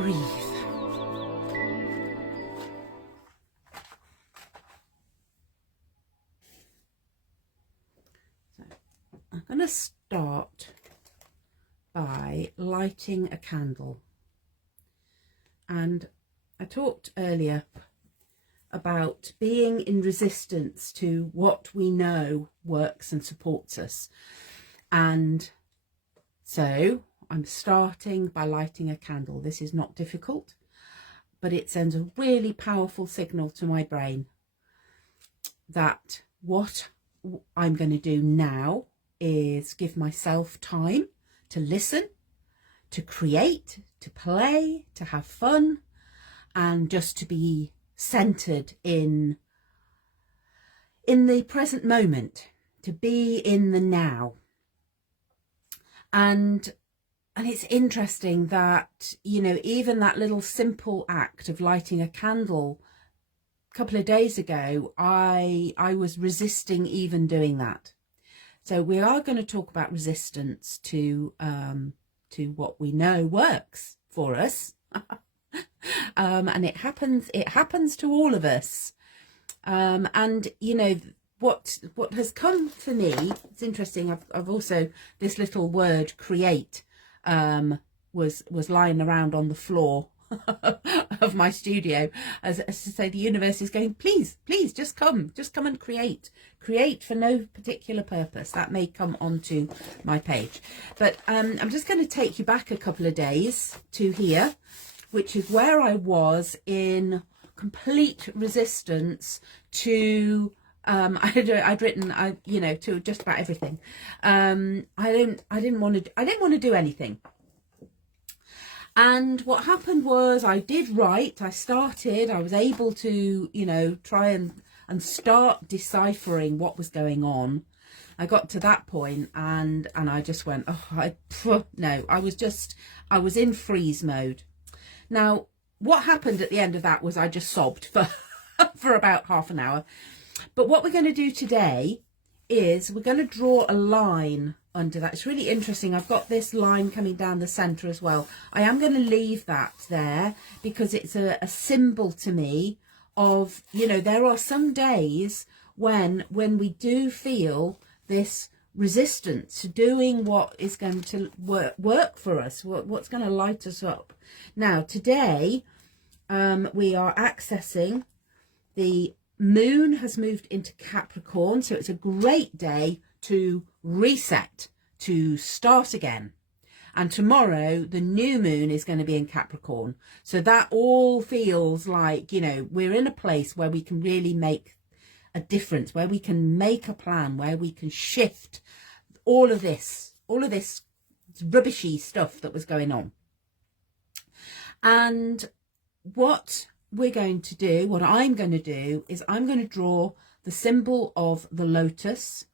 breathe. So I'm going to start by lighting a candle. And I talked earlier about being in resistance to what we know works and supports us. And so I'm starting by lighting a candle. This is not difficult, but it sends a really powerful signal to my brain that what I'm going to do now is give myself time to listen, to create, to play, to have fun, and just to be centered in the present moment, to be in the now. And it's interesting that, you know, even that little simple act of lighting a candle, a couple of days ago, I was resisting even doing that. So we are going to talk about resistance to what we know works for us. And it happens to all of us. And you know, what has come for me, it's interesting, I've also, this little word create was lying around on the floor of my studio as to say the universe is going, please just come and create for no particular purpose. That may come onto my page, but I'm just going to take you back a couple of days to here, which is where I was in complete resistance to I'd written to just about everything. I didn't want to do anything. And what happened was I did write. I was able to, you know, try and start deciphering what was going on. I got to that point and I just went, no, I was in freeze mode. Now, what happened at the end of that was I just sobbed for about half an hour. But what we're going to do today is we're going to draw a line under that. It's really interesting. I've got this line coming down the centre as well. I am going to leave that there because it's a symbol to me of, you know, there are some days when we do feel this resistance to doing what is going to work for us, what's going to light us up. Now, today we are accessing the moon has moved into Capricorn, so it's a great day to reset, to start again. And tomorrow the new moon is going to be in Capricorn, so that all feels like, you know, we're in a place where we can really make a difference, where we can make a plan, where we can shift all of this rubbishy stuff that was going on. And what I'm going to do is I'm going to draw the symbol of the lotus,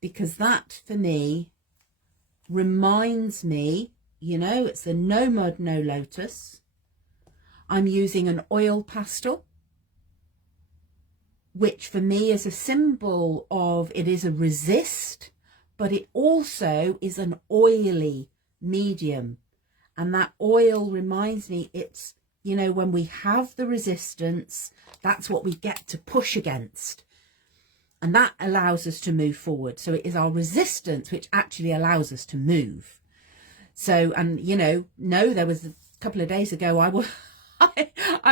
because that for me reminds me, you know, it's the no mud, no lotus. I'm using an oil pastel, which for me is a symbol of, it is a resist, but it also is an oily medium. And that oil reminds me, it's, you know, when we have the resistance, that's what we get to push against. And that allows us to move forward. So it is our resistance which actually allows us to move. So, and, you know, no, there was a couple of days ago, I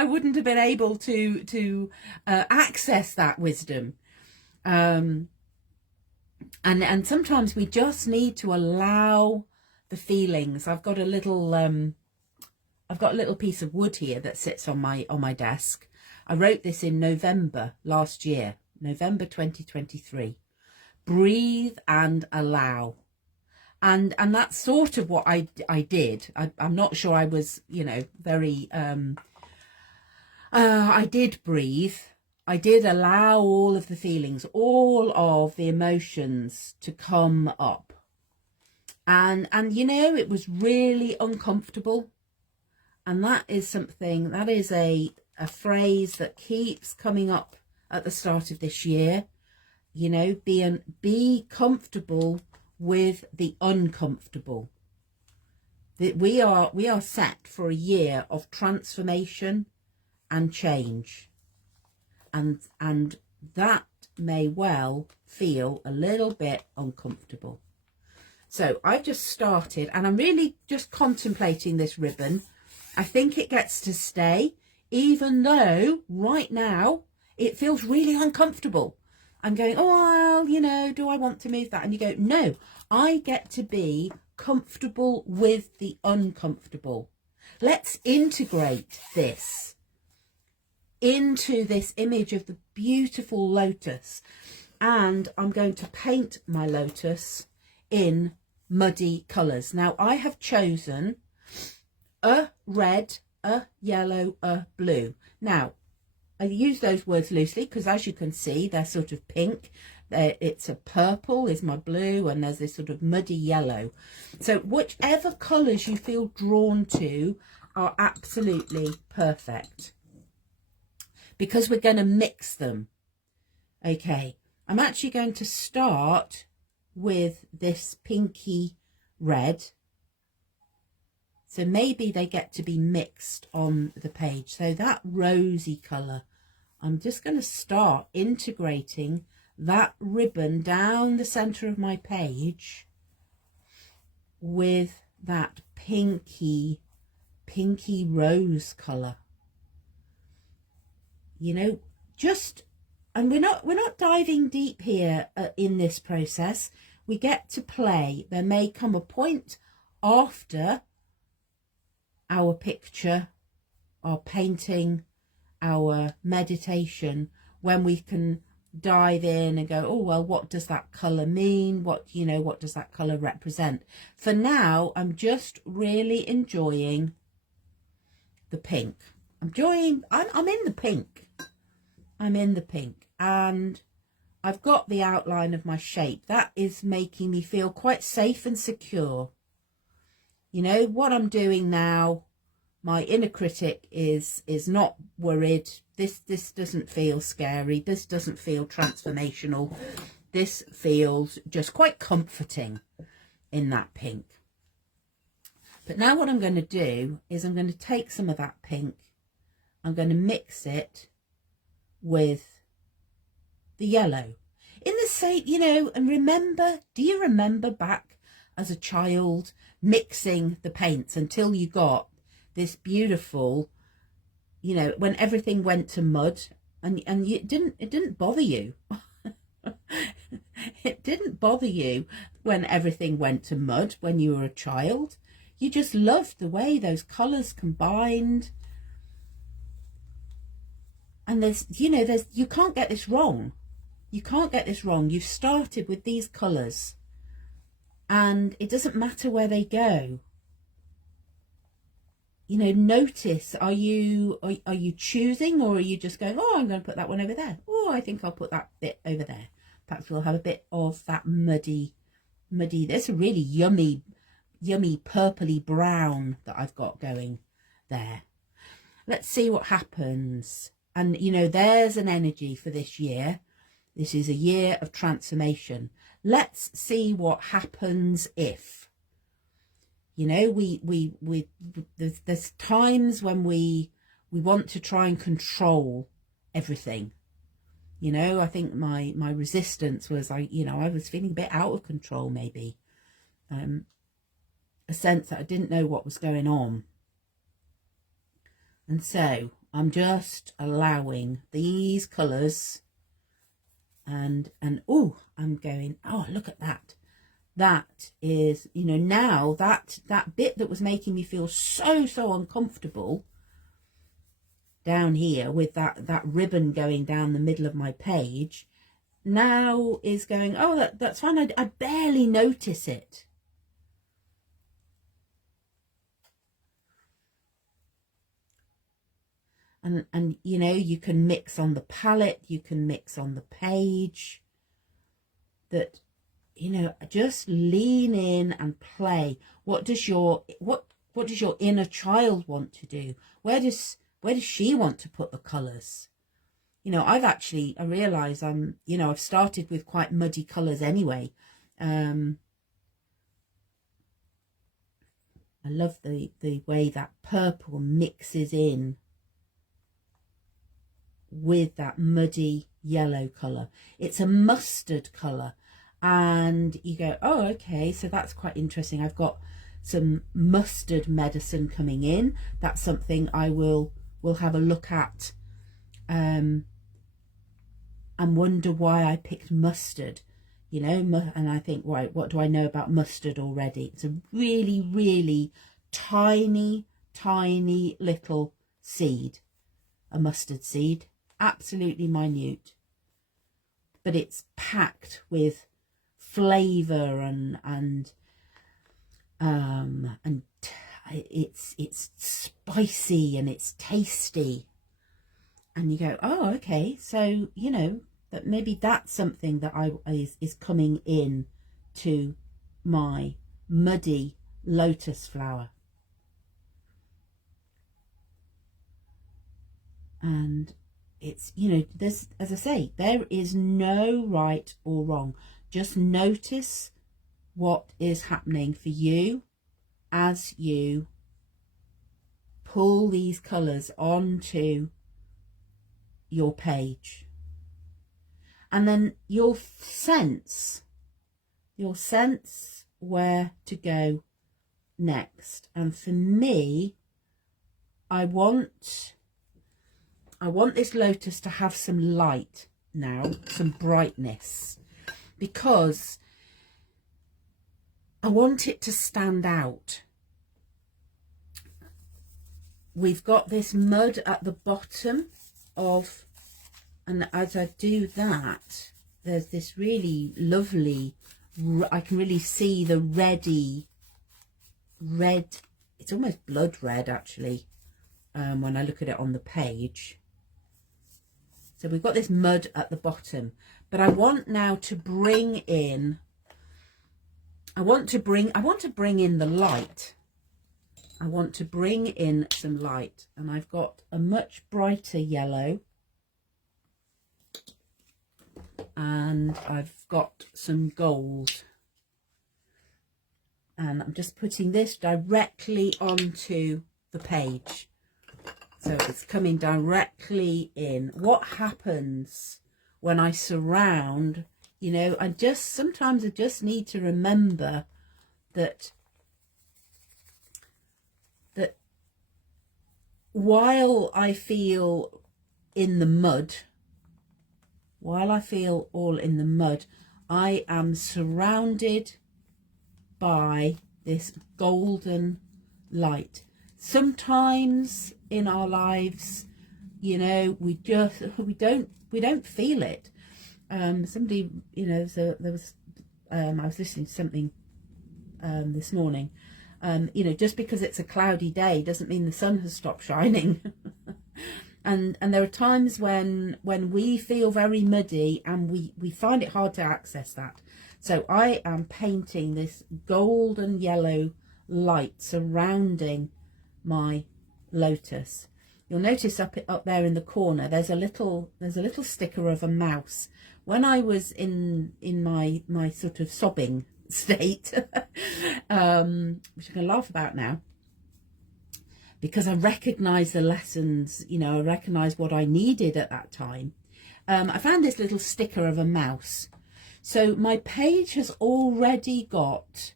wouldn't have been able to access that wisdom. And sometimes we just need to allow the feelings. I've got a little piece of wood here that sits on my desk. I wrote this in November last year, November 2023. Breathe and allow. And that's sort of what I did. I'm not sure I was, you know, very I did breathe. I did allow all of the feelings, all of the emotions to come up. And you know, it was really uncomfortable. And that is something, that is a phrase that keeps coming up at the start of this year. You know, be comfortable with the uncomfortable. that we are set for a year of transformation and change, and that may well feel a little bit uncomfortable. So I've just started, and I'm really just contemplating this ribbon. I think it gets to stay, even though right now it feels really uncomfortable. I'm going, oh, well, you know, do I want to move that? And you go, no, I get to be comfortable with the uncomfortable. Let's integrate this into this image of the beautiful lotus. And I'm going to paint my lotus in muddy colours. Now, I have chosen a red, a yellow, a blue. Now, I use those words loosely because, as you can see, they're sort of pink. It's a purple is my blue, and there's this sort of muddy yellow. So whichever colours you feel drawn to are absolutely perfect, because we're going to mix them. Okay, I'm actually going to start with this pinky red. So maybe they get to be mixed on the page. So that rosy colour, I'm just going to start integrating that ribbon down the centre of my page with that pinky rose colour. You know, just, and we're not diving deep here in this process. We get to play. There may come a point after our picture, our painting, our meditation, when we can dive in and go, oh, well, what does that colour mean? What does that colour represent? For now, I'm just really enjoying the pink. I'm in the pink. I'm in the pink, and I've got the outline of my shape. That is making me feel quite safe and secure. You know, what I'm doing now, my inner critic is not worried. This doesn't feel scary. This doesn't feel transformational. This feels just quite comforting in that pink. But now what I'm going to do is I'm going to take some of that pink. I'm going to mix it with the yellow. In the same, you know, and remember, do you remember back as a child mixing the paints until you got this beautiful, you know, when everything went to mud, and it didn't bother you. It didn't bother you when everything went to mud when you were a child. You just loved the way those colours combined. And you can't get this wrong. You can't get this wrong. You've started with these colours, and it doesn't matter where they go. You know, notice, are you choosing, or are you just going, oh, I'm going to put that one over there. Oh, I think I'll put that bit over there. Perhaps we'll have a bit of that muddy, there's a really yummy purpley brown that I've got going there. Let's see what happens. And, you know, there's an energy for this year. This is a year of transformation. Let's see what happens if. You know, there's times when we want to try and control everything. You know, I think my resistance was, I was feeling a bit out of control, maybe. A sense that I didn't know what was going on. And so I'm just allowing these colours, and oh, I'm going, oh, look at that. That is, you know, now that bit that was making me feel so uncomfortable down here with that ribbon going down the middle of my page, now is going, oh, that's fine. I barely notice it. And you know, you can mix on the palette, you can mix on the page. That, you know, just lean in and play. What does your inner child want to do? Where does she want to put the colours? You know, I realise I've started with quite muddy colours anyway. I love the way that purple mixes in with that muddy yellow colour. It's a mustard colour, and you go, oh, okay, so that's quite interesting. I've got some mustard medicine coming in. That's something I will have a look at, and wonder why I picked mustard, you know. And I think, right, what do I know about mustard already? It's a really, really tiny little seed, a mustard seed, absolutely minute, but it's packed with flavour and it's spicy and it's tasty, and you go, oh, okay, so you know that maybe that's something that is coming in to my muddy lotus flower. And it's, you know, there's, as I say, there is no right or wrong. Just notice what is happening for you as you pull these colours onto your page, and then you'll sense where to go next. And for me, I want this lotus to have some light now, some brightness, because I want it to stand out. We've got this mud at the bottom of, and as I do that, there's this really lovely, I can really see the red, it's almost blood red actually, when I look at it on the page. So we've got this mud at the bottom, but I want now to bring in, I want to bring in the light. I want to bring in some light, and I've got a much brighter yellow, and I've got some gold, and I'm just putting this directly onto the page. So it's coming directly in. What happens when I surround, you know, sometimes I just need to remember that while I feel in the mud, while I feel all in the mud, I am surrounded by this golden light. Sometimes in our lives, you know, we don't feel it. Somebody, you know, so there was, I was listening to something this morning. You know, just because it's a cloudy day doesn't mean the sun has stopped shining. and there are times when we feel very muddy and we find it hard to access that. So I am painting this golden yellow light surrounding my lotus. You'll notice up there in the corner there's a little sticker of a mouse. When I was in my sort of sobbing state, which I'm going to laugh about now, because I recognise the lessons, you know, I recognise what I needed at that time. I found this little sticker of a mouse. So my page has already got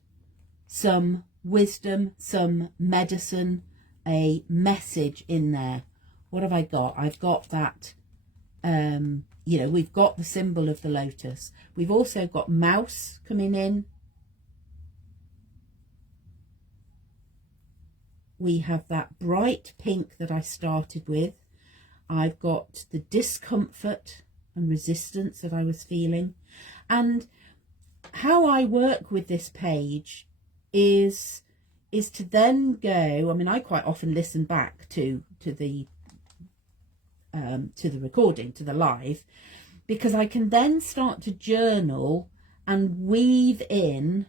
some wisdom, some medicine, a message in there. What have I got? I've got that, you know, we've got the symbol of the lotus. We've also got mouse coming in. We have that bright pink that I started with. I've got the discomfort and resistance that I was feeling. And how I work with this page is to then go, I mean, I quite often listen back to the recording, to the live, because I can then start to journal and weave in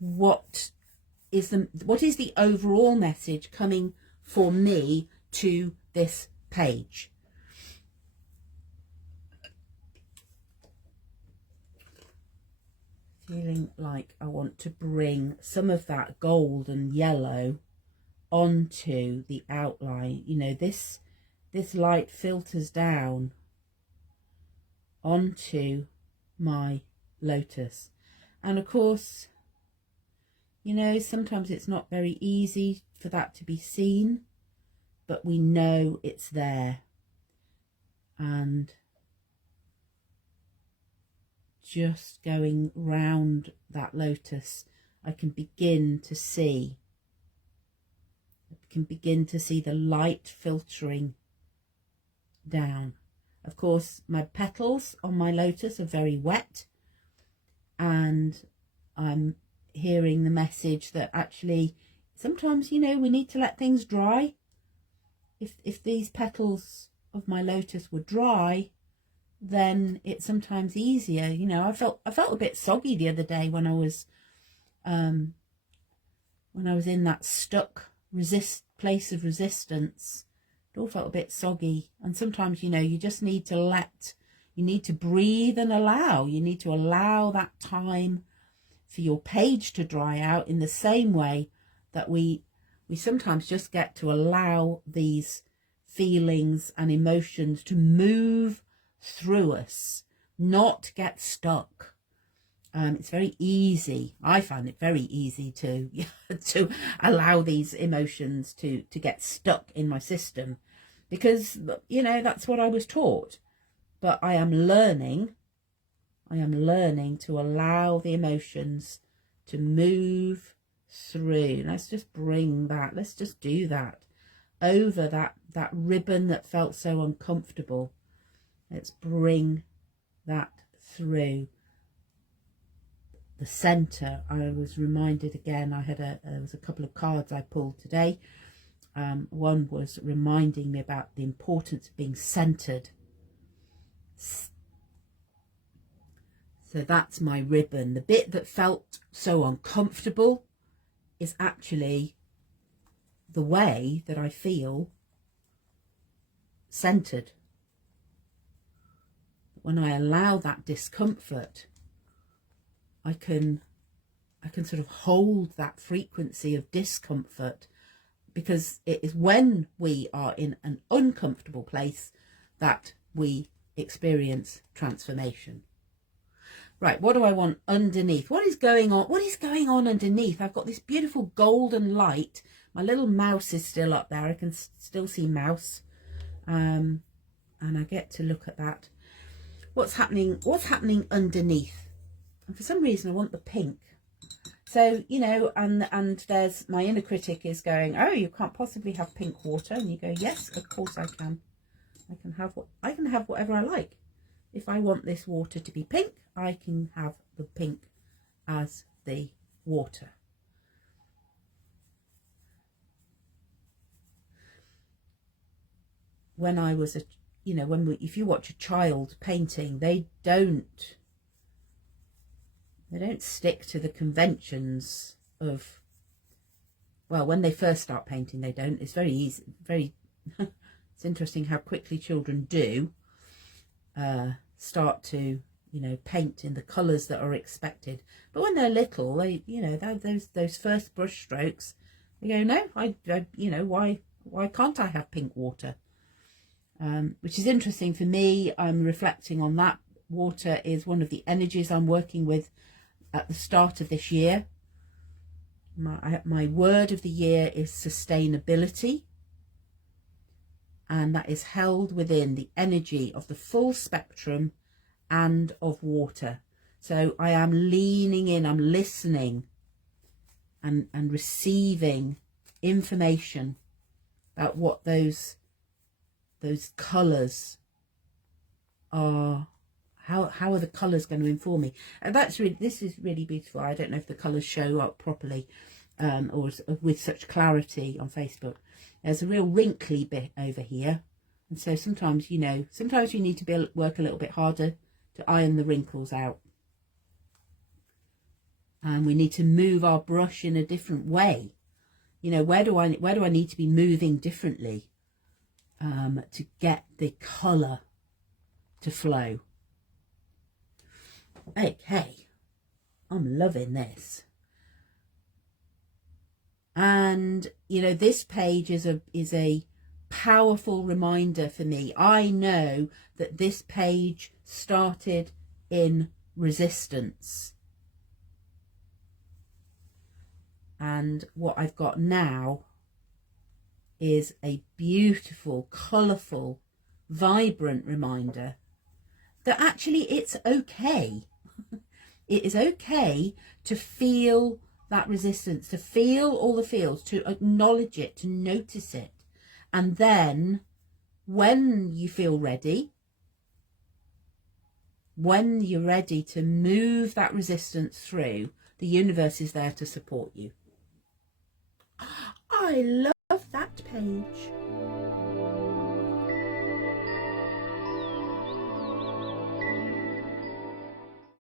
what is the overall message coming for me to this page. Feeling like I want to bring some of that gold and yellow onto the outline. You know, this light filters down onto my lotus. And of course, you know, sometimes it's not very easy for that to be seen, but we know it's there. And just going round that lotus, I can begin to see the light filtering down. Of course, my petals on my lotus are very wet, and I'm hearing the message that actually sometimes, you know, we need to let things dry. If these petals of my lotus were dry, then it's sometimes easier. You know, I felt a bit soggy the other day when I was in that stuck place of resistance. It all felt a bit soggy, and sometimes, you know, you just need to breathe and allow. You need to allow that time for your page to dry out, in the same way that we sometimes just get to allow these feelings and emotions to move through us, not get stuck. It's very easy. I find it very easy to to allow these emotions to get stuck in my system, because, you know, that's what I was taught. But I am learning to allow the emotions to move through. Let's just bring that. Let's just do that over that ribbon that felt so uncomfortable. Let's bring that through the center. I was reminded again, there was a couple of cards I pulled today. One was reminding me about the importance of being centered. So that's my ribbon. The bit that felt so uncomfortable is actually the way that I feel centered. When I allow that discomfort, I can sort of hold that frequency of discomfort, because it is when we are in an uncomfortable place that we experience transformation. Right, what do I want underneath? What is going on? What is going on underneath? I've got this beautiful golden light. My little mouse is still up there. I can still see mouse. And I get to look at that. What's happening underneath? And for some reason I want the pink. So, you know, and there's my inner critic is going, oh, you can't possibly have pink water. And you go, yes, of course I can. I can have whatever I like. If I want this water to be pink, I can have the pink as the water. When I was if you watch a child painting, they don't stick to the conventions of, well, when they first start painting, they don't. It's very easy, it's interesting how quickly children do start to, you know, paint in the colours that are expected. But when they're little, they, you know, those first brush strokes, they go, no, I you know, why can't I have pink water? Which is interesting for me. I'm reflecting on that. Water is one of the energies I'm working with at the start of this year. My word of the year is sustainability, and that is held within the energy of the full spectrum and of water. So I am leaning in, I'm listening and receiving information about what those colours are. How are the colours going to inform me? And this is really beautiful. I don't know if the colours show up properly or with such clarity on Facebook. There's a real wrinkly bit over here, and so sometimes, you know, you need to work a little bit harder to iron the wrinkles out, and we need to move our brush in a different way. You know, where do I need to be moving differently to get the colour to flow? Okay, I'm loving this. And, you know, this page is a powerful reminder for me. I know that this page started in resistance. And what I've got now is a beautiful, colourful, vibrant reminder that actually it's okay. It is okay to feel that resistance, to feel all the feels, to acknowledge it, to notice it. And then when you feel ready, when you're ready to move that resistance through, the universe is there to support you. I love that page.